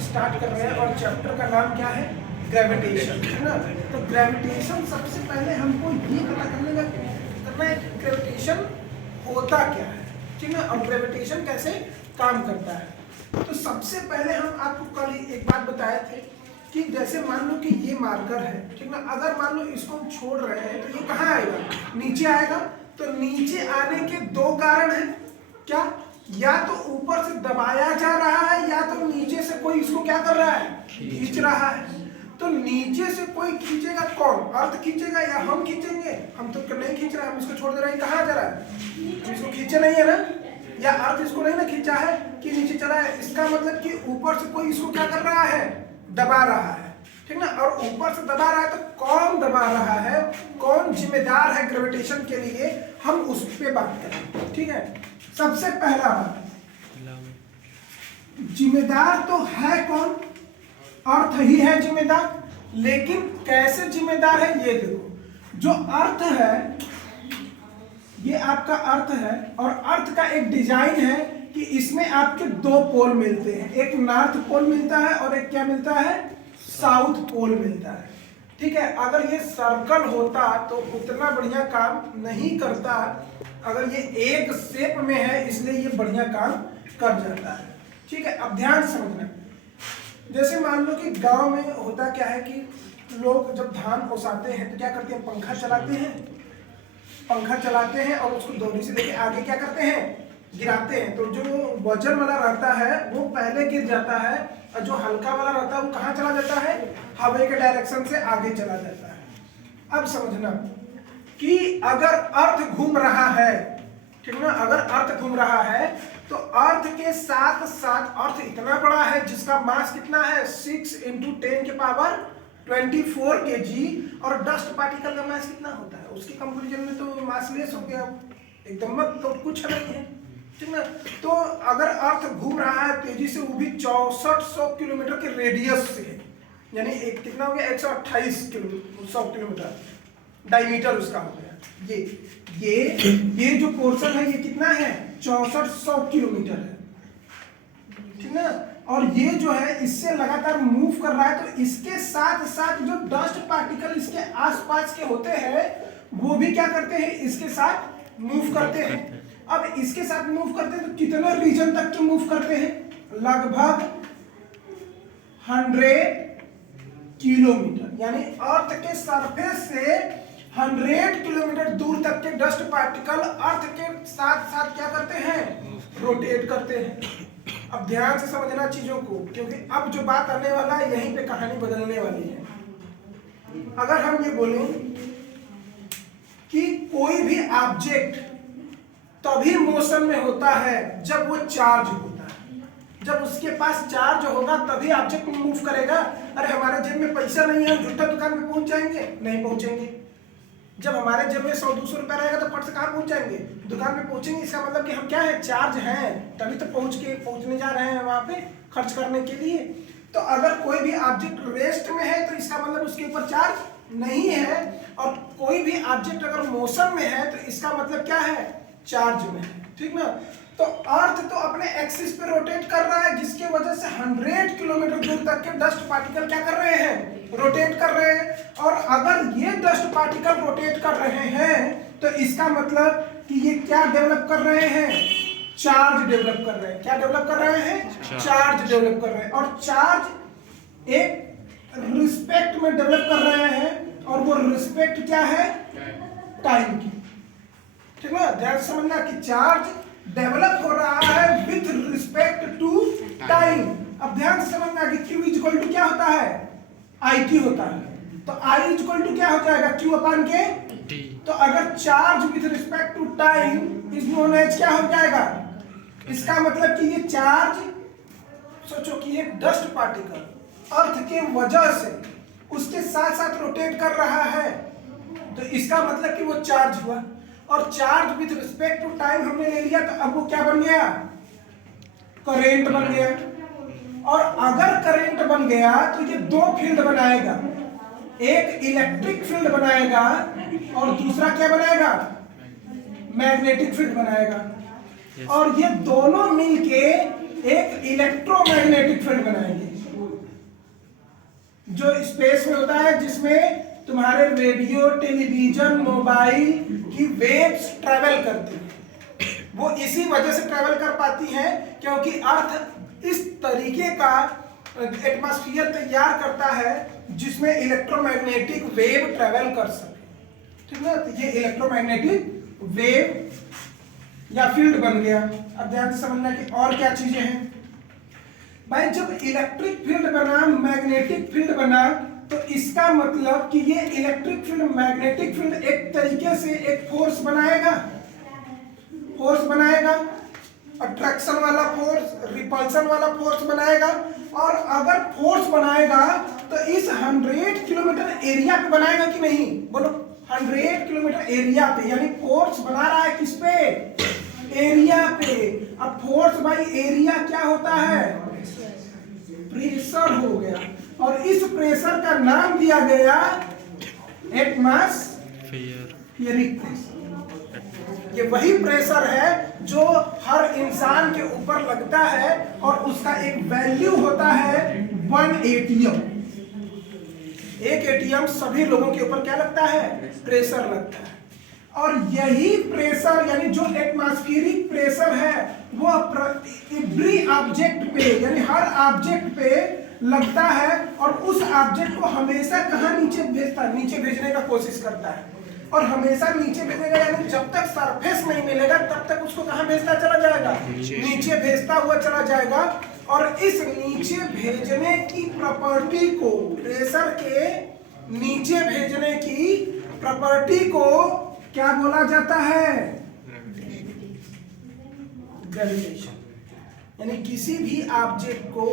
Start कर रहे हैं और चैप्टर का नाम क्या है? ग्रेविटेशन, है ना। तो ग्रेविटेशन सबसे पहले हमको ये पता करना है ग्रेविटेशन होता क्या है, ठीक है, और ग्रेविटेशन कैसे काम करता है। तो सबसे पहले हम आपको कल एक बात बताए थे कि जैसे मान लो कि ये मार्कर है, ठीक ना, अगर मान लो इसको हम छोड़ रहे हैं तो ये कहाँ आएगा? नीचे आएगा। तो नीचे आने के दो कारण हैं, क्या? या तो ऊपर से दबाया जा रहा है या तो नीचे से कोई इसको क्या कर रहा है? खींच रहा है। तो नीचे से कोई खींचेगा, कौन? अर्थ खींचेगा या हम खींचेंगे? हम तो नहीं खींच रहे हैं, हम इसको छोड़ दे रहे हैं, कहाँ जा रहा है? हम इसको खींचे नहीं है ना, या अर्थ इसको नहीं ना खींचा है कि नीचे चला है। इसका मतलब कि ऊपर से कोई इसको क्या कर रहा है? दबा रहा है, ठीक ना। और ऊपर से दबा रहा है तो कौन दबा रहा है, कौन जिम्मेदार है ग्रेविटेशन के लिए, हम उस पर बात करें, ठीक है। सबसे पहला बात, जिम्मेदार तो है कौन? अर्थ ही है जिम्मेदार। लेकिन कैसे जिम्मेदार है ये देखो। जो अर्थ है, ये आपका अर्थ है, और अर्थ का एक डिजाइन है कि इसमें आपके दो पोल मिलते हैं, एक नॉर्थ पोल मिलता है और एक क्या मिलता है? साउथ पोल मिलता है, ठीक है। अगर ये सर्कल होता तो उतना बढ़िया काम नहीं करता। अगर ये एक शेप में है इसलिए ये बढ़िया काम कर जाता है, ठीक है। अब ध्यान से समझना, जैसे मान लो कि गांव में होता क्या है कि लोग जब धान ओसाते हैं तो क्या करते हैं? पंखा चलाते हैं, पंखा चलाते हैं और उसको डोरी से लेके आगे क्या करते हैं? गिराते हैं। तो जो वजन वाला रहता है वो पहले गिर जाता है और जो हल्का वाला रहता है वो कहाँ चला जाता है? हवा के डायरेक्शन से आगे चला जाता है। अब समझना कि अगर अर्थ घूम रहा है, ठीक ना, अगर अर्थ घूम रहा है तो अर्थ के साथ साथ, अर्थ इतना बड़ा है जिसका मास कितना है? 6 × 10⁻24 kg, और डस्ट पार्टिकल का मास कितना होता है? उसके कंपैरिजन में तो मास लेस हो गया एकदम, मत तो कुछ नहीं है, ठीक ना। तो अगर अर्थ घूम रहा है तेजी से, वो भी 6400 किलोमीटर के रेडियस से, यानी एक कितना हो गया? 128 किलोमीटर डायमीटर उसका हो गया। ये जो पोर्शन है ये कितना है? 6400 किलोमीटर है, ठीक ना। और ये जो है इससे लगातार मूव कर रहा है, तो इसके साथ साथ जो डस्ट पार्टिकल इसके आसपास के होते हैं वो भी क्या करते हैं? इसके साथ मूव करते हैं। अब इसके साथ मूव करते हैं तो कितने रीजन तक के मूव करते हैं? लगभग 100 किलोमीटर, यानी अर्थ के सरफेस से 100 किलोमीटर दूर तक के डस्ट पार्टिकल अर्थ के साथ साथ क्या करते हैं? रोटेट करते हैं। अब ध्यान से समझना चीजों को, क्योंकि अब जो बात आने वाला है यहीं पे कहानी बदलने वाली है। अगर हम ये बोलें कि कोई भी ऑब्जेक्ट तभी मोशन में होता है जब वो चार्ज होता है, जब उसके पास चार्ज होगा तभी ऑब्जेक्ट मूव करेगा। अरे हमारे जेब में पैसा नहीं है, झूठा दुकान में पहुंच जाएंगे? नहीं पहुंचेंगे। जब हमारे जेब में 100-200 रुपया रहेगा तो फट से कहाँ पहुंच जाएंगे? दुकान में पहुंचेंगे। इसका मतलब कि हम क्या है? चार्ज हैं, तभी तो पहुंचने जा रहे हैं वहां पे खर्च करने के लिए। तो अगर कोई भी ऑब्जेक्ट रेस्ट में है तो इसका मतलब उसके ऊपर चार्ज नहीं है, और कोई भी ऑब्जेक्ट अगर मोशन में है तो इसका मतलब क्या है? चार्ज में है, ठीक ना। तो अर्थ तो अपने एक्सिस पे रोटेट कर रहा है, जिसके वजह से 100 किलोमीटर दूर तक के डस्ट पार्टिकल क्या कर रहे हैं? रोटेट कर रहे हैं। और अगर ये डस्ट पार्टिकल रोटेट कर रहे हैं तो इसका मतलब कि ये क्या डेवलप कर रहे हैं? चार्ज डेवलप कर रहे हैं। क्या डेवलप कर रहे हैं? चार्ज डेवलप कर रहे हैं। और चार्ज एक रिस्पेक्ट में डेवलप कर रहे हैं, और वो रिस्पेक्ट क्या है? टाइम की, ठीक है। ध्यान समझना कि चार्ज डेवलप हो रहा है विथ रिस्पेक्ट टू टाइम। अब ध्यान से समझना कि Q इक्वल टू क्या होता है? IT होता है। तो I इक्वल टू क्या हो जाएगा? Q/K। तो अगर charge with respect to time is known as क्या हो जाएगा? इसका मतलब कि ये चार्ज, सोचो कि एक डस्ट पार्टिकल अर्थ के वजह से उसके साथ साथ रोटेट कर रहा है, तो इसका मतलब कि वो चार्ज हुआ। और charge with respect to time हमने ले लिया, तो अब वो क्या बन गया? करेंट बन गया। और अगर करंट बन गया तो ये दो फील्ड बनाएगा, एक इलेक्ट्रिक फील्ड बनाएगा और दूसरा क्या बनाएगा? मैग्नेटिक फील्ड बनाएगा। और ये दोनों मिलके एक इलेक्ट्रोमैग्नेटिक फील्ड बनाएंगे। जो स्पेस में होता है, जिसमें तुम्हारे रेडियो, टेलीविजन, मोबाइल की वेव्स ट्रेवल करती हैं। वो इसी वजह से ट्रेवल कर पाती हैं क्योंकि अर्थ इस तरीके का एटमॉस्फेयर तैयार करता है जिसमें इलेक्ट्रोमैग्नेटिक वेव ट्रेवल कर सके। ठीक है, तो ये इलेक्ट्रोमैग्नेटिक वेव या फील्ड बन गया। अब ध्यान से समझना कि और क्या चीजें हैं भाई। जब इलेक्ट्रिक फील्ड बना, मैग्नेटिक फील्ड बना, तो इसका मतलब कि ये इलेक्ट्रिक फील्ड, मैग्नेटिक फील्ड एक तरीके से एक फोर्स बनाएगा, अट्रैक्शन वाला फोर्स, रिपल्शन वाला फोर्स बनाएगा। और अगर फोर्स बनाएगा तो इस 100 किलोमीटर एरिया पे बनाएगा कि नहीं, बोलो 100 किलोमीटर एरिया पे, यानी फोर्स बना रहा है किस पे, एरिया पे। अब फोर्स बाई एरिया क्या होता है, प्रेशर हो गया, और इस प्रेशर का नाम दिया गया एटमॉस्फेरिक प्रेशर। ये वही प्रेशर है जो हर इंसान के ऊपर लगता है और उसका एक वैल्यू होता है 1 ATM। एक ATM सभी लोगों के ऊपर क्या लगता है, प्रेशर लगता है। और यही प्रेशर यानी जो एटमॉस्फेरिक प्रेशर है वो एवरी ऑब्जेक्ट पे, यानी हर ऑब्जेक्ट पे लगता है और उस ऑब्जेक्ट को हमेशा कहाँ नीचे भेजता है, नीचे भेजने का कोशिश करता है। और हमेशा नीचे भेजेगा, यानी जब तक सरफेस नहीं मिलेगा तब तक उसको कहाँ भेजता चला जाएगा, नीचे भेजता हुआ चला जाएगा। और इस नीचे भेजने की प्रॉपर्टी को, प्रेशर के नीचे भेजने की प्रॉपर्टी को क्या बोला जाता है, ग्रेविटेशन। यानी किसी भी ऑब्जेक्ट को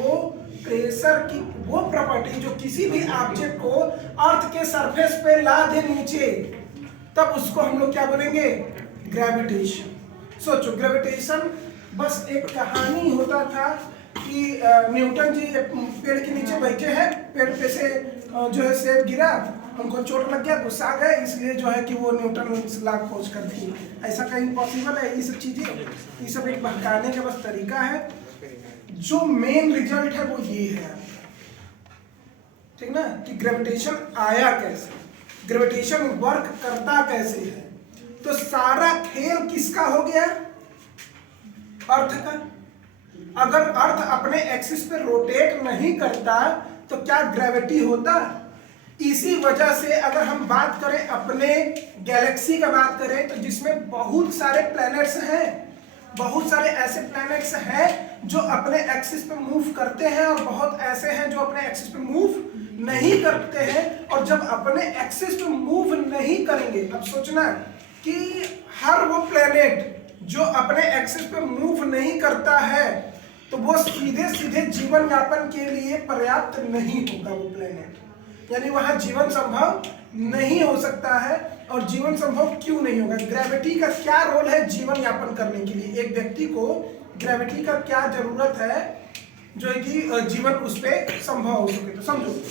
प्रेशर की वो प्रॉपर्टी जो किसी भी ऑब्जेक्ट को अर्थ के सरफेस पे ला दे नीचे, तब उसको हम लोग क्या बोलेंगे, ग्रेविटेशन। सोचो, ग्रेविटेशन बस एक कहानी होता था कि न्यूटन जी पेड़ के नीचे बैठे हैं, पेड़ पे से जो है सेब गिरा, उनको चोट लग गया, गुस्सा आ गए, इसलिए जो है कि वो न्यूटन ला खोज कर दी। ऐसा कहीं पॉसिबल है? ये सब चीजें, ये सब एक बहकाने का बस तरीका है। जो मेन रिजल्ट है वो ये है, ठीक ना, कि ग्रेविटेशन आया कैसे, ग्रेविटेशन वर्क करता कैसे है। तो सारा खेल किसका हो गया, अर्थ का। अगर अर्थ अपने एक्सिस पे रोटेट नहीं करता तो क्या ग्रेविटी होता? इसी वजह से अगर हम बात करें अपने गैलेक्सी का बात करें तो जिसमें बहुत सारे प्लैनेट्स हैं, बहुत सारे ऐसे प्लैनेट्स हैं जो अपने एक्सिस पे मूव करते हैं और बहुत ऐसे हैं जो अपने एक्सिस पे मूव नहीं करते हैं। और जब अपने एक्सिस पे मूव नहीं करेंगे, अब सोचना कि हर वो प्लैनेट जो अपने एक्सिस पे मूव नहीं करता है तो वो सीधे सीधे जीवन यापन के लिए पर्याप्त नहीं होगा वो प्लैनेट, यानी वहां जीवन संभव नहीं हो सकता है। और जीवन संभव क्यों नहीं होगा? ग्रेविटी का क्या रोल है जीवन यापन करने के लिए? एक व्यक्ति को ग्रेविटी का क्या जरूरत है जो है कि जीवन उस पर संभव हो सके? तो समझो,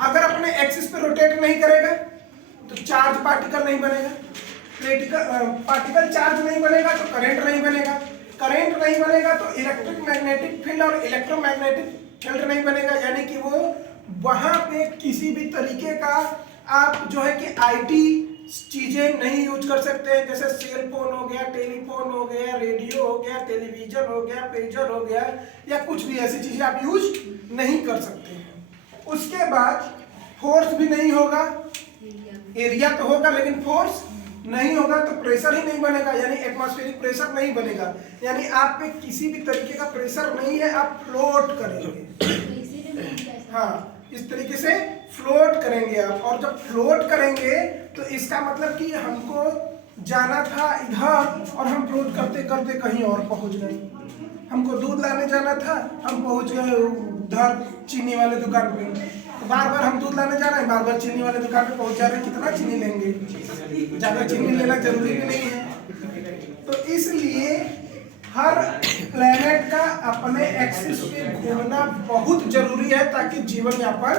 अगर अपने एक्सिस पे रोटेट नहीं करेगा तो चार्ज पार्टिकल नहीं बनेगा, पार्टिकल चार्ज नहीं बनेगा तो करंट नहीं बनेगा, करंट नहीं बनेगा तो इलेक्ट्रिक मैग्नेटिक फील्ड और इलेक्ट्रोमैग्नेटिक फील्ड नहीं बनेगा, यानी कि वो वहां पे किसी भी तरीके का आप जो है कि आईटी चीजें नहीं यूज कर सकते हैं। जैसे सेल फोन हो गया, टेलीफोन हो गया, रेडियो हो गया, टेलीविजन हो गया, पेजर हो गया, या कुछ भी ऐसी चीजें आप यूज नहीं कर सकते हैं। उसके बाद फोर्स भी नहीं होगा, एरिया तो होगा लेकिन फोर्स नहीं होगा, तो प्रेशर ही नहीं बनेगा, यानी एटमॉस्फेरिक प्रेशर नहीं बनेगा, यानी आप पे किसी भी तरीके का प्रेशर नहीं है, आप फ्लोट करेंगे। हाँ, इस तरीके से फ्लोट करेंगे आप। और जब फ्लोट करेंगे तो इसका मतलब कि हमको जाना था इधर और हम फ्लोट करते करते कहीं और पहुंच गए। हमको दूध लाने जाना था, हम पहुंच गए उधर चीनी वाले दुकान पे। बार बार हम दूध लाने जा रहे हैं, बार बार चीनी वाले दुकान पे पहुंच जा रहे हैं। कितना चीनी लेंगे? ज्यादा चीनी लेना जरूरी भी नहीं है। तो इसलिए हर प्लेनेट का अपने एक्सिस पे घूमना बहुत जरूरी है ताकि जीवन यापन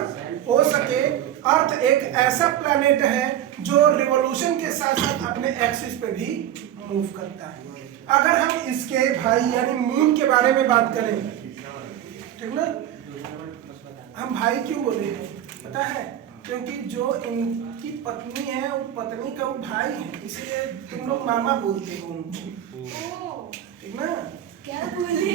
हो सके। अर्थ एक ऐसा प्लेनेट है जो रिवॉल्यूशन के साथ साथ अपने एक्सिस पे भी मूव करता है। अगर हम इसके भाई यानी मून के बारे में बात करें, ठीक ना, हम भाई क्यों बोले हैं पता है? क्योंकि जो इनकी पत्नी है वो पत्नी का वो भाई है, इसलिए तुम लोग मामा बोलते हो उनको, ठीक ना? क्या बोले?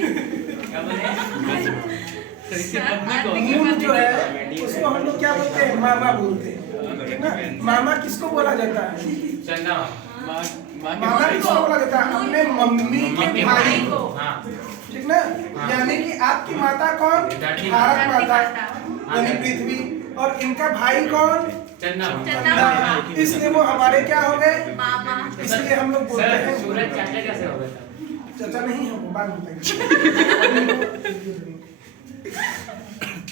मून जो है उसको हम लोग क्या बोलते हैं? मामा बोलते हैं, ठीक ना? मामा किसको बोला जाता है? मामा किसको बोला जाता है? अपने मम्मी के भाई को, ठीक ना? यानी कि आपकी माता कौन? भारत माता यानी पृथ्वी, और इनका भाई कौन? चंदा। इसलिए वो हमारे क्या हो गए? मामा। इसलिए हम लोग बोलते हैं सूरज चाचा कैसे हो गए? चाचा नहीं है वो, बाद में बताएंगे।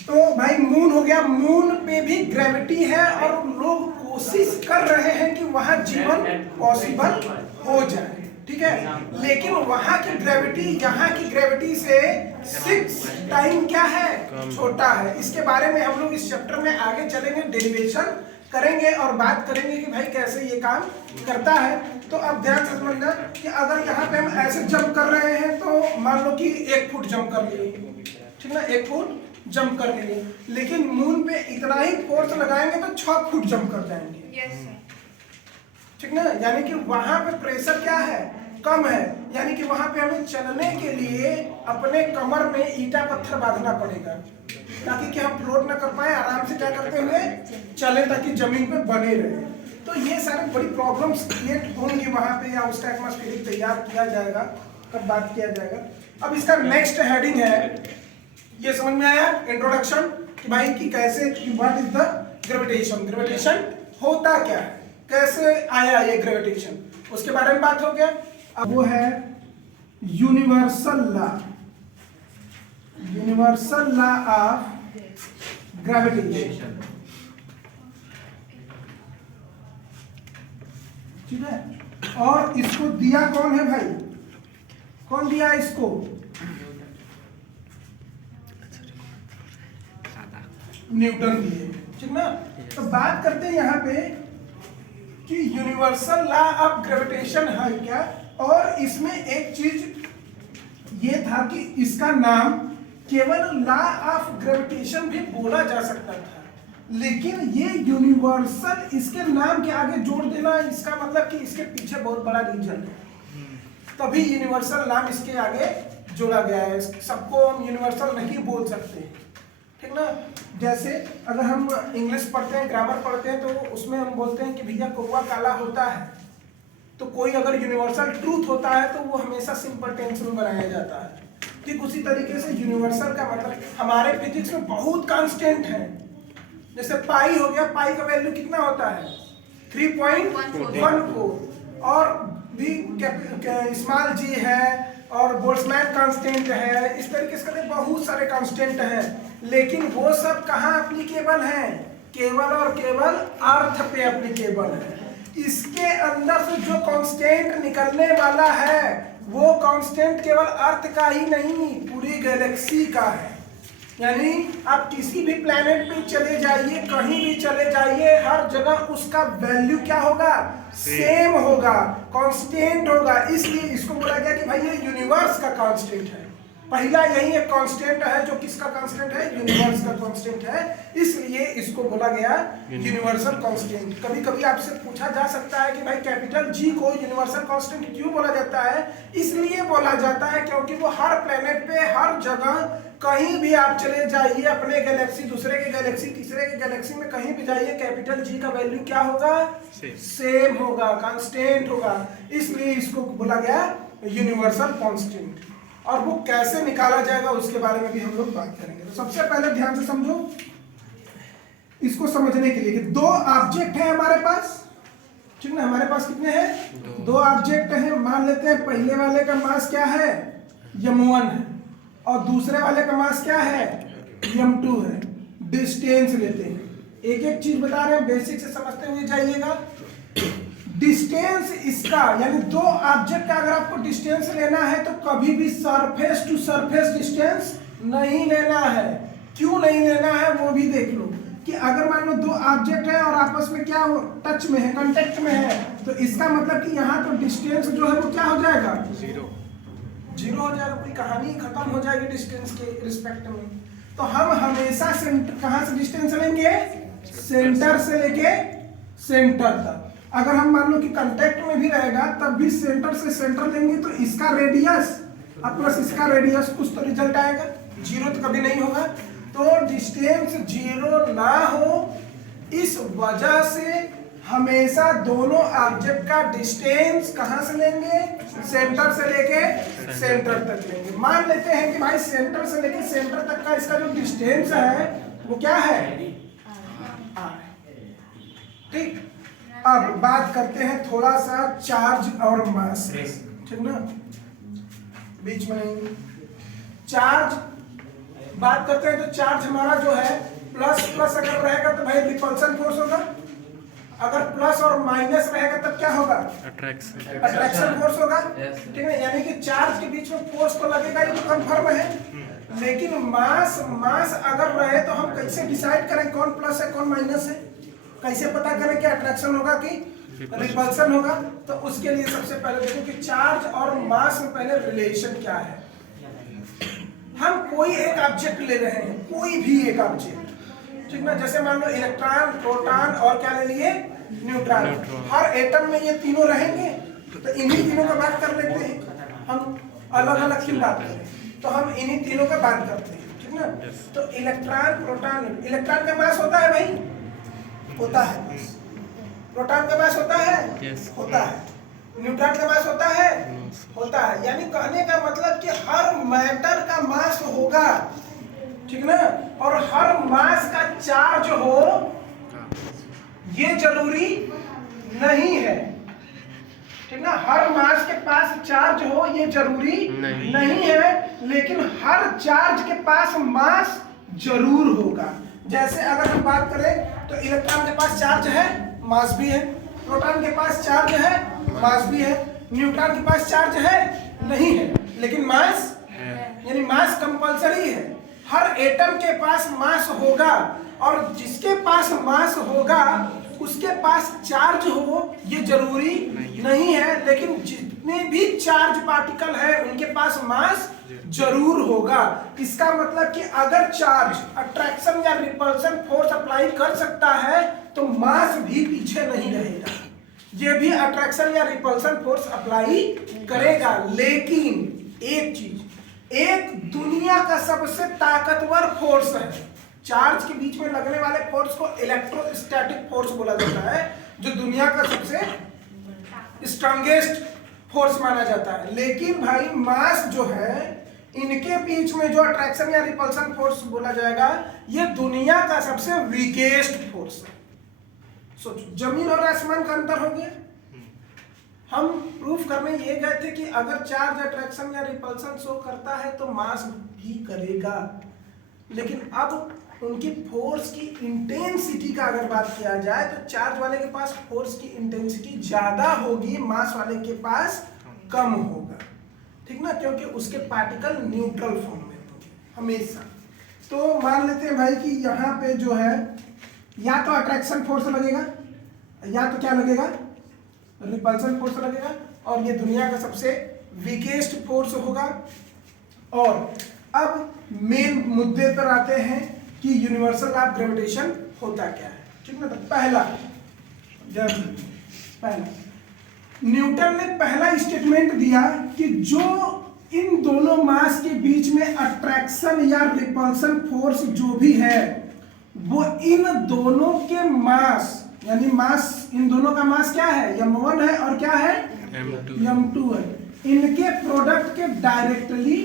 तो भाई मून हो गया, मून पे भी ग्रेविटी है और लोग कोशिश कर रहे हैं कि वहां जीवन पॉसिबल हो जाए, ठीक है? लेकिन वहां की ग्रेविटी यहाँ की ग्रेविटी से 6 टाइम क्या है? छोटा है। इसके बारे में हम लोग इस चैप्टर में आगे चलेंगे, डेरिवेशन करेंगे और बात करेंगे कि भाई कैसे ये काम करता है। तो अब ध्यान से समझना कि अगर यहाँ पे हम ऐसे जंप कर रहे हैं तो मान लो कि 1 फुट जंप कर लिए, ठीक ना? 1 फुट जंप कर लिए, लेकिन मून पे इतना ही फोर्स लगाएंगे तो 6 फुट जंप कर जाएंगे, ठीक ना? यानी कि वहां पे प्रेशर क्या है? कम है, यानी कि वहां पे हमें चलने के लिए अपने कमर में ईटा पत्थर बांधना पड़ेगा ताकि कि हम फ्लोट ना कर पाए, आराम से क्या करते हुए चले ताकि जमीन पे बने रहे। तो ये सारे बड़ी प्रॉब्लम्स क्रिएट होंगी वहां पे, या उसका एटमॉस्फेरिक तैयार किया जाएगा, तब बात किया जाएगा। अब इसका नेक्स्ट हेडिंग है, ये समझ में आया इंट्रोडक्शन कि भाई कि कैसे, what is the gravitation, gravitation होता क्या है, कैसे आया ये ग्रेविटेशन, उसके बारे में बात हो गया। अब वो है universal law, universal law of gravitation, ठीक है? और इसको दिया कौन है भाई? कौन दिया इसको? न्यूटन दिए, ठीक ना? तो बात करते हैं यहाँ पे कि यूनिवर्सल लॉ ऑफ ग्रेविटेशन है क्या, और इसमें एक चीज ये था कि इसका नाम केवल लॉ ऑफ ग्रेविटेशन भी बोला जा सकता था, लेकिन ये यूनिवर्सल इसके नाम के आगे जोड़ देना, इसका मतलब कि इसके पीछे बहुत बड़ा रीजन है, तभी यूनिवर्सल नाम इसके आगे जोड़ा गया है। सबको हम यूनिवर्सल नहीं बोल सकते, ठीक ना? जैसे अगर हम इंग्लिश पढ़ते हैं, ग्रामर पढ़ते हैं, तो उसमें हम बोलते हैं कि भैया कौवा काला होता है, तो कोई अगर यूनिवर्सल ट्रूथ होता है तो वो हमेशा सिंपल टेंस में बनाया जाता है। ठीक उसी तरीके से यूनिवर्सल का मतलब हमारे फिजिक्स में बहुत कांस्टेंट है, जैसे पाई हो गया, पाई का वैल्यू कितना होता है? 3.14, और भी स्मॉल जी है, और बोल्ट्जमैन कांस्टेंट है, इस तरीके से बहुत सारे कांस्टेंट हैं, लेकिन वो सब कहाँ एप्लीकेबल हैं? केवल और केवल अर्थ पे एप्लीकेबल है। इसके अंदर से जो कांस्टेंट निकलने वाला है वो कांस्टेंट केवल अर्थ का ही नहीं, पूरी गैलेक्सी का है। यानी आप किसी भी प्लेनेट पे चले जाइए, कहीं भी चले जाइए, हर जगह उसका वैल्यू क्या होगा? सेम होगा, कांस्टेंट होगा। इसलिए इसको बोला गया कि भाई ये यूनिवर्स का कांस्टेंट है। पहला यही एक कांस्टेंट है जो किसका कांस्टेंट है? यूनिवर्स का कांस्टेंट है, इसलिए इसको बोला गया यूनिवर्सल कांस्टेंट। कभी कभी आपसे पूछा जा सकता है कि भाई कैपिटल जी को यूनिवर्सल कांस्टेंट क्यों बोला जाता है? इसलिए बोला जाता है क्योंकि वो हर प्लेनेट पे, हर जगह, कहीं भी आप चले जाइए, अपने गैलेक्सी, दूसरे के गैलेक्सी, तीसरे के गैलेक्सी में कहीं भी जाइए, कैपिटल जी का वैल्यू क्या होगा? सेम होगा, कांस्टेंट होगा। इसलिए इसको बोला गया यूनिवर्सल कांस्टेंट। और वो कैसे निकाला जाएगा उसके बारे में भी हम लोग बात करेंगे। तो सबसे पहले ध्यान से समझो इसको समझने के लिए कि 2 ऑब्जेक्ट है हमारे पास, ठीक ना? हमारे पास कितने हैं? 2 ऑब्जेक्ट हैं। मान लेते हैं पहले वाले का मास क्या है? m1 है, और दूसरे वाले का मास क्या है? m2 है। डिस्टेंस लेते हैं, एक एक चीज बता रहे हैं, बेसिक से समझते हुए जाइएगा। डिस्टेंस इसका, यानी 2 ऑब्जेक्ट का अगर आपको डिस्टेंस लेना है तो कभी भी सरफेस टू सरफेस डिस्टेंस नहीं लेना है। क्यों नहीं लेना है वो भी देख लो कि अगर मान लो 2 ऑब्जेक्ट है और आपस में क्या हो, टच में है, कांटेक्ट में है, तो इसका मतलब कि यहाँ तो डिस्टेंस जो है वो क्या हो जाएगा? जीरो हो जाएगा। पूरी कहानी खत्म हो जाएगी डिस्टेंस के रिस्पेक्ट में। तो हम हमेशा सेंटर कहां से डिस्टेंस लेंगे, सेंटर से लेके सेंटर तक। अगर हम मान लो कि कांटेक्ट में भी रहेगा तब भी सेंटर से सेंटर लेंगे तो इसका रेडियस और प्लस इसका रेडियस, कुछ तो रिजल्ट आएगा, जीरो तो कभी नहीं होगा। तो डिस्टेंस जीरो ना हो इस वजह से हमेशा दोनों ऑब्जेक्ट का डिस्टेंस कहां से लेंगे, सेंटर से लेके सेंटर तक लेंगे। मान लेते हैं कि भाई सेंटर से लेके सेंटर तक का इसका जो डिस्टेंस है वो क्या है, r। ठीक, अब बात करते हैं थोड़ा सा चार्ज और मास, ठीक ना, बीच में नहीं। चार्ज बात करते हैं तो चार्ज हमारा जो है प्लस प्लस अगर रहेगा तो भाई रिपल्सन फोर्स होगा, अगर प्लस और माइनस रहेगा तब क्या होगा, अट्रैक्शन फोर्स होगा। ठीक है, यानी कि चार्ज के बीच में फोर्स तो लगेगा, ये तो कंफर्म है। लेकिन मास अगर रहे तो हम कैसे डिसाइड करें कौन प्लस है कौन माइनस है, कैसे पता करें कि अट्रैक्शन होगा कि रिपल्सन होगा। तो उसके लिए सबसे पहले देखो कि चार्ज और मास में पहले रिलेशन क्या है। हम कोई एक ऑब्जेक्ट ले रहे हैं, कोई भी एक ऑब्जेक्ट, ठीक ना, जैसे मान लो इलेक्ट्रॉन, प्रोटॉन और क्या ले लिए, न्यूट्रॉन। हर एटम में ये तीनों रहेंगे तो इन्हीं तीनों का बात कर लेते हैं। हम अलग अलग क्यों बात करें, तो हम इन्हीं तीनों का बात करते हैं, ठीक ना। तो इलेक्ट्रॉन, प्रोटॉन, इलेक्ट्रॉन का मास होता है भाई, होता है। प्रोटॉन का मास होता है, होता है। न्यूट्रॉन का मास होता है, होता है। यानी कहने का मतलब कि हर मैटर का मास होगा, ठीक ना, और हर मास का चार्ज हो ये जरूरी नहीं है, ठीक ना। हर मास के पास चार्ज हो ये जरूरी नहीं है, लेकिन हर चार्ज के पास मास जरूर होगा। जैसे अगर हम बात करें तो इलेक्ट्रॉन के पास चार्ज है, मास भी है। प्रोटॉन के पास चार्ज है, मास भी है। न्यूट्रॉन के पास चार्ज है, नहीं है, लेकिन मास है। यानी मास कंपलसरी है, हर एटम के पास मास होगा, और जिसके पास मास होगा उसके पास चार्ज हो ये जरूरी नहीं है, लेकिन जितने भी चार्ज पार्टिकल है उनके पास मास जरूर होगा। इसका मतलब कि अगर चार्ज अट्रैक्शन या रिपल्सन फोर्स अप्लाई कर सकता है तो मास भी पीछे नहीं रहेगा, ये भी अट्रैक्शन या रिपल्सन फोर्स अप्लाई करेगा। लेकिन एक चीज, एक दुनिया का सबसे ताकतवर फोर्स है, चार्ज के बीच में लगने वाले फोर्स को इलेक्ट्रोस्टैटिक फोर्स बोला जाता है, जो दुनिया का सबसे स्ट्रॉन्गेस्ट फोर्स माना जाता है। लेकिन भाई मास जो है, इनके बीच में जो अट्रैक्शन या रिपल्सन फोर्स बोला जाएगा, ये दुनिया का सबसे वीकेस्ट फोर्स है। सोचो, जमीन और आसमान का अंतर हो गया। हम प्रूफ करने ये गए थे कि अगर चार्ज अट्रैक्शन या रिपल्सन शो करता है तो मास भी करेगा, लेकिन अब उनकी फोर्स की इंटेंसिटी का अगर बात किया जाए तो चार्ज वाले के पास फोर्स की इंटेंसिटी ज्यादा होगी, मास वाले के पास कम होगा, ठीक ना, क्योंकि उसके पार्टिकल न्यूट्रल फॉर्म में होंगे हमेशा। तो मान लेते हैं भाई कि यहाँ पे जो है या तो अट्रैक्शन फोर्स लगेगा या तो क्या लगेगा, रिपल्सन फोर्स लगेगा, और ये दुनिया का सबसे वीकेस्ट फोर्स होगा। और अब मेन मुद्दे पर आते हैं कि यूनिवर्सल लॉ ऑफ ग्रेविटेशन होता क्या है, ठीक ना। तो पहला न्यूटन ने पहला स्टेटमेंट दिया कि जो इन दोनों मास के बीच में अट्रैक्शन या रिपल्सन फोर्स जो भी है वो इन दोनों के मास, यानी मास, इन दोनों का मास क्या है, m1 है और क्या है, m2 है, इनके प्रोडक्ट के डायरेक्टली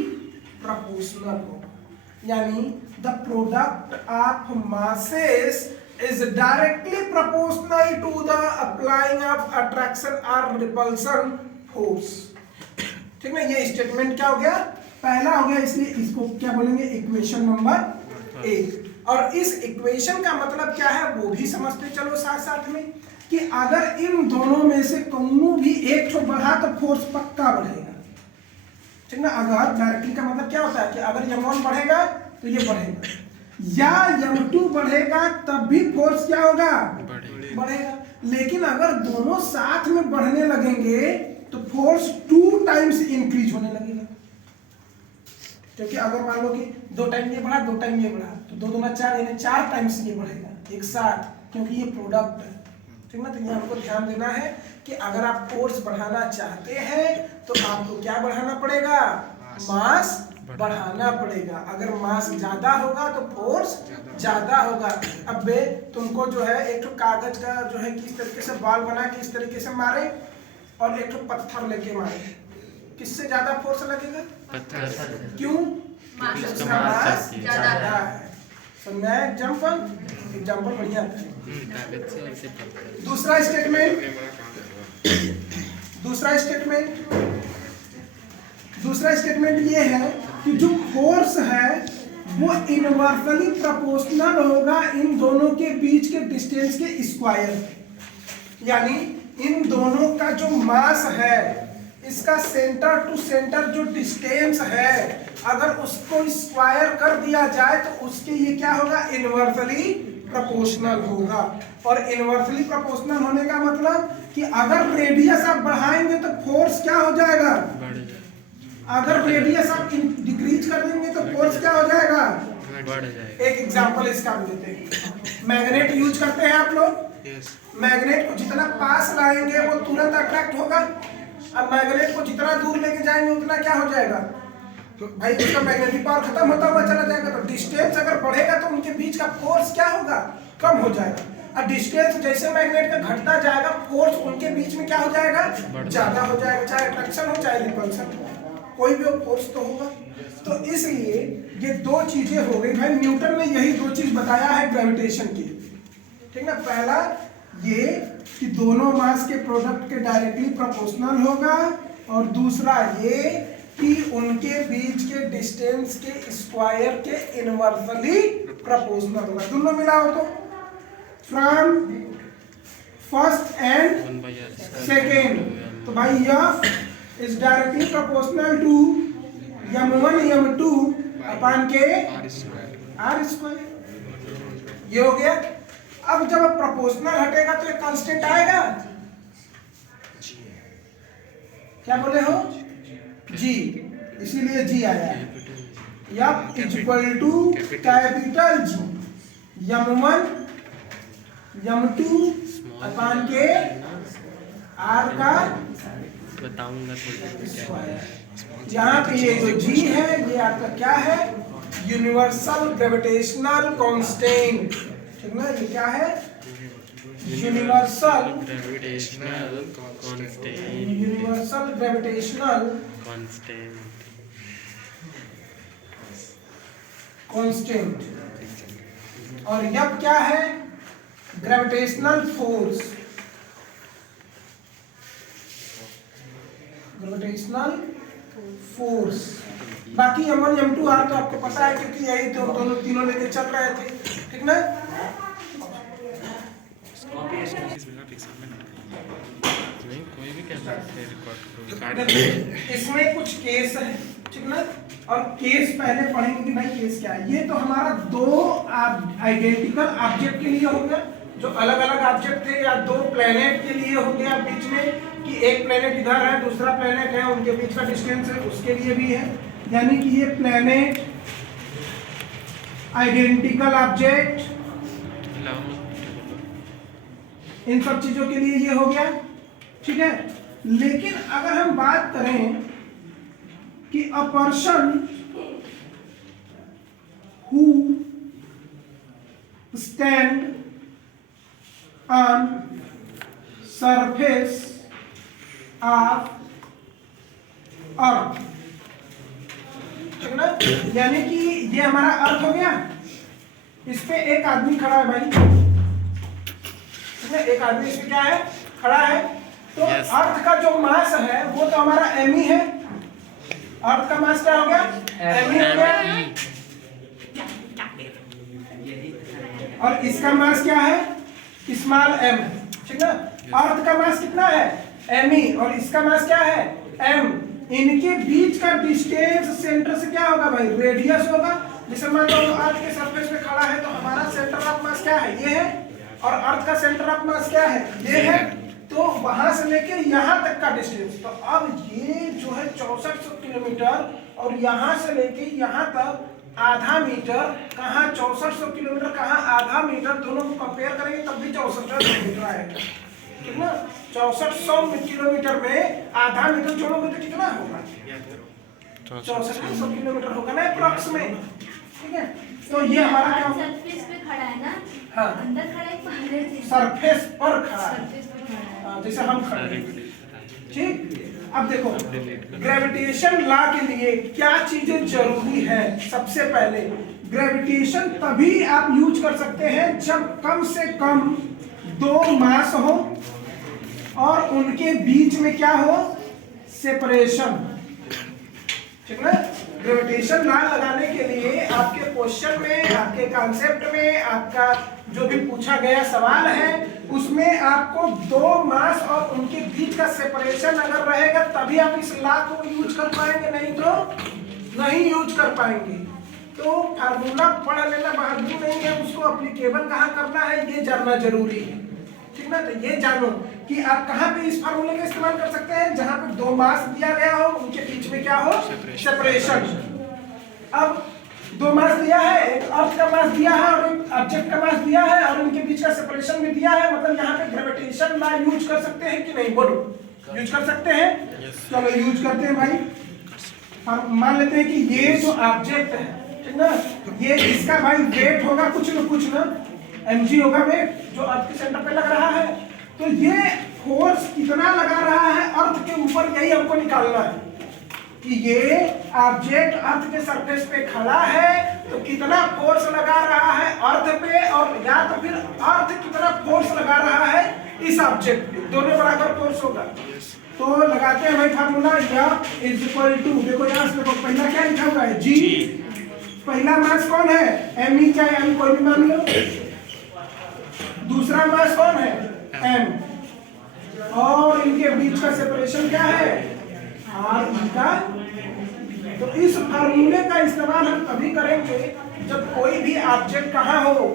प्रोपोर्शनल होगा। यानी the product of masses is directly proportional to the applying of attraction or repulsion force, ठीक ना। ये स्टेटमेंट क्या हो गया, पहला हो गया, इसलिए इसको क्या बोलेंगे, इक्वेशन नंबर 1। और इस इक्वेशन का मतलब क्या है वो भी समझते चलो साथ साथ में, कि अगर इन दोनों में से कौनो भी एक तो बढ़ा तो फोर्स पक्का बढ़ेगा, ठीक ना। अगर डायरेक्टली का मतलब क्या होता है कि अगर m1 बढ़ेगा तो ये बढ़ेगा, या m2 बढ़ेगा तब भी फोर्स क्या होगा, बढ़ेगा। लेकिन अगर दोनों साथ में बढ़ने लगेंगे तो फोर्स 2 टाइम्स इंक्रीज होने लगेगा, क्योंकि अगर मान लो कि 2 टाइम ये बढ़ा 2 टाइम ये बढ़ा तो 2 दूना 4 यानी 4 टाइम्स ये बढ़ेगा एक साथ, क्योंकि ये प्रोडक्ट है। ठीक ना, तो ये हमको ध्यान देना है कि अगर आप फोर्स बढ़ाना चाहते हैं तो आपको क्या बढ़ाना पड़ेगा, मास बढ़ाना पड़ेगा। अगर मास ज्यादा होगा तो फोर्स ज्यादा होगा। अब बे तुमको जो है एक तो कागज का जो है किस तरीके से बॉल बना के इस तरीके से मारे और एक तो पत्थर लेके मारे, किससे ज्यादा फोर्स लगेगा, पत्थर। क्यों, उसका मास ज्यादा है। So, मैं एग्जाम्पल बढ़िया था। दूसरा स्टेटमेंट ये है कि जो फोर्स है वो इनवर्सली प्रोपोर्शनल होगा इन दोनों के बीच के डिस्टेंस के स्क्वायर। यानी इन दोनों का जो मास है, इसका सेंटर टू सेंटर जो डिस्टेंस है, अगर उसको स्क्वायर कर दिया जाए तो उसके ये क्या होगा, इनवर्सली प्रोपोर्शनल होगा। और इनवर्सली प्रोपोर्शनल होने का मतलब कि अगर रेडियस आप बढ़ाएंगे तो फोर्स क्या हो जाएगा, अगर रेडियस आप डिक्रीज कर देंगे तो फोर्स क्या हो जाएगा, बढ़ जाएगा। एक एग्जांपल इसका देते हैं। मैग्नेट यूज करते हैं आप लोग, मैग्नेट को जितना पास लाएंगे वो तुरंत अट्रैक्ट होगा। अब मैग्नेट को जितना दूर लेके जाएंगे उतना क्या हो जाएगा, तो भाई उसका मैग्नेटिक पावर खत्म होता हुआ चला जाएगा। तो डिस्टेंस अगर बढ़ेगा तो उनके बीच का फोर्स क्या होगा, कम हो जाएगा। अब डिस्टेंस जैसे मैग्नेट का घटता जाएगा, फोर्स उनके बीच में क्या हो जाएगा, ज्यादा हो जाएगा। चाहे अट्रैक्शन हो चाहे रिपल्शन, कोई भी फोर्स तो होगा। तो इसलिए ये दो चीजें हो गई भाई, न्यूटन ने यही दो चीज बताया है ग्रेविटेशन की। ठीक ना, पहला ये कि दोनों मास के प्रोडक्ट के डायरेक्टली प्रोपोर्शनल होगा, और दूसरा ये कि उनके बीच के डिस्टेंस के स्क्वायर के इनवर्सली प्रोपोर्शनल होगा। दोनों मिलाओ तो फ्रॉम फर्स्ट एंड सेकेंड, तो भाई F is directly proportional to m1 m2 upon के r स्क्वायर। ये हो गया। अब जब प्रोपोर्शनल हटेगा तो एक कांस्टेंट आएगा, क्या बोले हो, जी, इसीलिए जी आया है। F is equal to capital G m1 m2 upon के r का बताऊंगा थोड़ी। यहाँ पे ये जो जी है ये आपका क्या है, यूनिवर्सल ग्रेविटेशनल कांस्टेंट। ठीक ना, ये क्या है, यूनिवर्सल ग्रेविटेशनल कांस्टेंट। और यह क्या है, ग्रेविटेशनल फोर्स, ग्रेविटेशनल फोर्स। बाकी m1 m2 r तो आपको पता है, क्योंकि यही तो दोनों तीनों लेके चल रहे थे। ठीक ना, इसमें कुछ केस है। ठीक ना, और केस पहले पढ़ेंगे कि भाई केस क्या है। ये तो हमारा दो आइडेंटिकल ऑब्जेक्ट के लिए हो गया, जो अलग अलग ऑब्जेक्ट थे, या दो प्लेनेट के लिए हो गया बीच में, कि एक प्लेनेट इधर है दूसरा प्लेनेट है, उनके बीच का डिस्टेंस है, उसके लिए भी है। यानी कि ये प्लेनेट आइडेंटिकल ऑब्जेक्ट, इन सब चीजों के लिए ये हो गया। ठीक है, लेकिन अगर हम बात करें कि a person who stand on surface of earth, ठीक ना, यानी कि ये हमारा अर्थ हो गया, इस पे एक आदमी खड़ा है भाई, ठीक है, एक आदमी इस पे क्या है, खड़ा है। तो अर्थ का जो मास है वो तो हमारा m ही है। अर्थ का मास क्या हो गया, m ही हो गया, और इसका मास क्या है, स्मॉल m। ठीक ना, अर्थ का मास कितना है, m ही, और इसका मास क्या है, m। इनके बीच का डिस्टेंस सेंटर से क्या होगा भाई, रेडियस होगा। जैसे मान लो अर्थ के सरफेस पे खड़ा है तो हमारा सेंटर ऑफ मास क्या है, ये है, और अर्थ का सेंटर ऑफ मास क्या है, ये है। तो वहां से लेके यहाँ तक का डिस्टेंस, तो अब ये जो है 6400 किलोमीटर, और यहाँ से लेके यहाँ तक आधा मीटर, कहाँ 6400 किलोमीटर, कहाँ आधा मीटर, दोनों को कंपेयर करेंगे तब भी 6400 किलोमीटर आएगा, ठीक ना। 6400 किलोमीटर में आधा मीटर जोड़ोगे तो कितना होगा, 6400 किलोमीटर होगा ना अप्रॉक्स में, ठीक है। तो ये हमारा क्या होगा, सरफेस पे खड़ा है ना, हाँ अंदर खड़ा है बाहर है, सरफेस पर खड़ा है, सरफेस पे खड़ा है। जैसे हम खड़े हैं, ठीक। अब देखो ग्रेविटेशन लॉ के लिए क्या चीजें जरूरी है। सबसे पहले ग्रेविटेशन तभी आप यूज कर सकते हैं जब कम से कम दो मास हो और उनके बीच में क्या हो, सेपरेशन, ठीक ना। ग्रेविटेशन लॉ लगाने के लिए आपके क्वेश्चन में, आपके कॉन्सेप्ट में, आपका जो भी पूछा गया सवाल है उसमें आपको दो मास और उनके बीच का सेपरेशन अगर रहेगा तभी आप इस लॉ को यूज कर पाएंगे, नहीं तो नहीं यूज कर पाएंगे। तो फार्मूला पढ़ लेना बहादुरी नहीं है, उसको अप्लीकेबल कहाँ करना है ये जानना जरूरी है, ठीक ना। तो ये जानो कि आप कहाँ पे इस फार्मूले का इस्तेमाल कर सकते हैं, जहां पे दो मास दिया गया हो, उनके बीच में क्या हो, सेपरेशन। अब दो मास दिया है, एक अर्थ का मास दिया है और एक ऑब्जेक्ट का मास दिया है और उनके बीच का सेपरेशन भी दिया है, मतलब यहाँ पे ग्रेविटेशन लॉ यूज कर सकते हैं कि नहीं, बोलो यूज कर सकते हैं। चलो यूज करते हैं भाई। हम मान लेते हैं कि ये जो ऑब्जेक्ट है, ठीक ना, ये इसका भाई वेट होगा कुछ ना mg होगा वेट, जो अर्थ के सेंटर पे लग रहा है। तो ये फोर्स कितना लगा रहा है अर्थ के ऊपर, यही हमको निकालना है कि ये ऑब्जेक्ट अर्थ के सरफेस पे खड़ा है तो कितना फोर्स लगा रहा है अर्थ पे, और या तो फिर अर्थ कितना फोर्स लगा रहा है इस ऑब्जेक्ट पे, दोनों बराबर फोर्स होगा। तो लगाते हैं भाई formula, F is equal to, देखो यहाँ से देखो पहला क्या लिखा हुआ है, G, पहला मास कौन है, m, चाहे m कोई भी मान लो, दूसरा मास कौन है, m, और इनके बीच का सेपरेशन क्या है, r का। तो इस फार्मूले का इस्तेमाल हम तभी करेंगे जब कोई भी ऑब्जेक्ट कहाँ हो,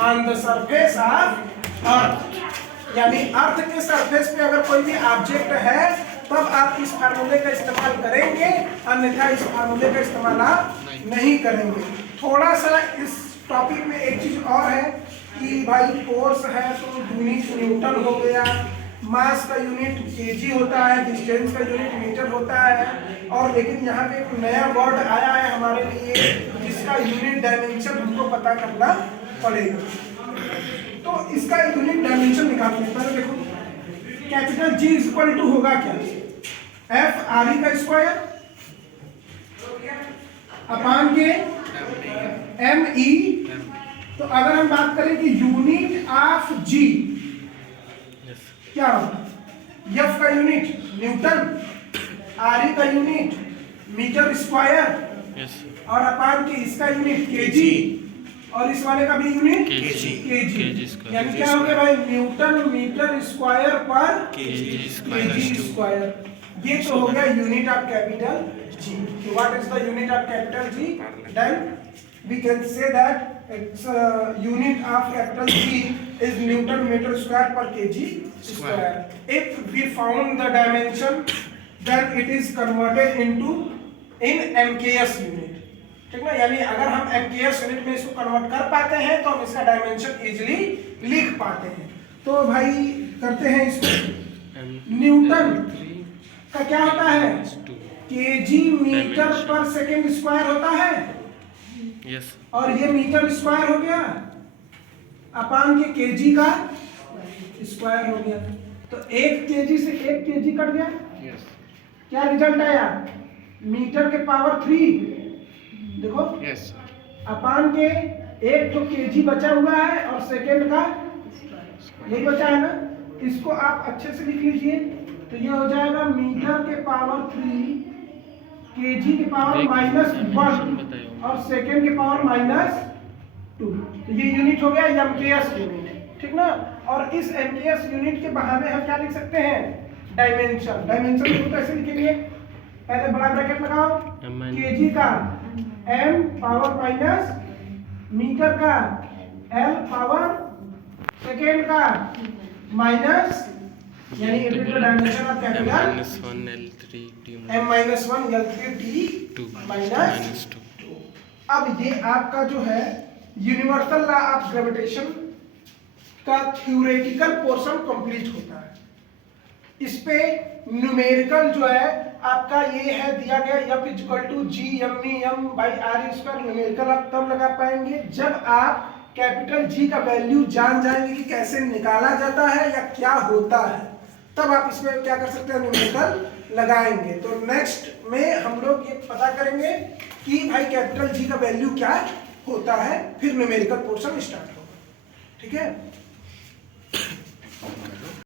on the surface of earth, यानी अर्थ के सरफेस पे अगर कोई भी ऑब्जेक्ट है तब आप इस फार्मूले का इस्तेमाल करेंगे, अन्यथा इस फार्मूले का इस्तेमाल आप नहीं करेंगे। थोड़ा सा इस टॉपिक में एक चीज और है कि भाई फोर्स है तो यूनिट न्यूटन हो गया, मास का यूनिट केजी होता है, डिस्टेंस का यूनिट मीटर होता है, और लेकिन यहाँ पे एक नया वर्ड आया है हमारे लिए जिसका यूनिट डायमेंशन हमको पता करना पड़ेगा। तो इसका यूनिट डायमेंशन निकालते हैं। पहले देखो कैपिटल G इक्वल टू होगा क्या, F RE का स्क्वायर अपान के ME। तो अगर हम बात करें कि यूनिट ऑफ G क्या होगा, F का यूनिट न्यूटन, RE का यूनिट मीटर स्क्वायर, और अपान के इसका यूनिट केजी, और इस वाले का भी यूनिट केजी। यानी क्या हो गया भाई, न्यूटन मीटर स्क्वायर पर केजी स्क्वायर। ये तो हो गया unit of capital G। What is the unit of capital G? Then we can say that its unit of capital G is Newton meter square per kg square. If we found the dimension, then it is converted into in MKS unit. ठीक ना, यानी अगर हम MKS unit में इसको convert कर पाते हैं तो हम इसका डायमेंशन इजीली लिख पाते हैं। तो भाई करते हैं इसको। न्यूटन का क्या होता है, केजी मीटर पर सेकेंड स्क्वायर होता है, यस, और ये मीटर स्क्वायर हो गया अपान के केजी का स्क्वायर हो गया। तो एक केजी से एक केजी कट गया, क्या रिजल्ट आया, मीटर के पावर 3 देखो, अपान के एक तो केजी बचा हुआ है और सेकेंड का यही बचा है ना, इसको आप अच्छे से लिख लीजिए। तो ये हो जाएगा मीटर के पावर 3 केजी के पावर -1 और सेकेंड के पावर -2। तो ये यूनिट हो गया एमकेएस यूनिट, ठीक ना। और इस एमकेएस यूनिट के बहाने हम क्या लिख सकते हैं, डायमेंशन। डायमेंशन को कैसे लिखेंगे, पहले बड़ा ब्रैकेट लगाओ, केजी का m पावर माइनस मीटर का l पावर सेकेंड का यानी integral dimension of capital -1 L3 T m-1 L3 T 2 -2। 2। अब ये आपका जो है यूनिवर्सल लॉ ऑफ ग्रेविटेशन का थ्योरेटिकल पोर्शन कंप्लीट होता है। इस पे न्यूमेरिकल जो है आपका ये है दिया गया F = G/m/r²। न्यूमेरिकल आप तब लगा पाएंगे जब आप कैपिटल G का वैल्यू जान जाएंगे कि कैसे निकाला जाता है या क्या होता है, तब आप इसमें क्या कर सकते हैं, न्यूमेरिकल लगाएंगे। तो नेक्स्ट में हम लोग ये पता करेंगे कि भाई कैपिटल G का वैल्यू क्या होता है, फिर न्यूमेरिकल पोर्शन स्टार्ट होगा। ठीक है।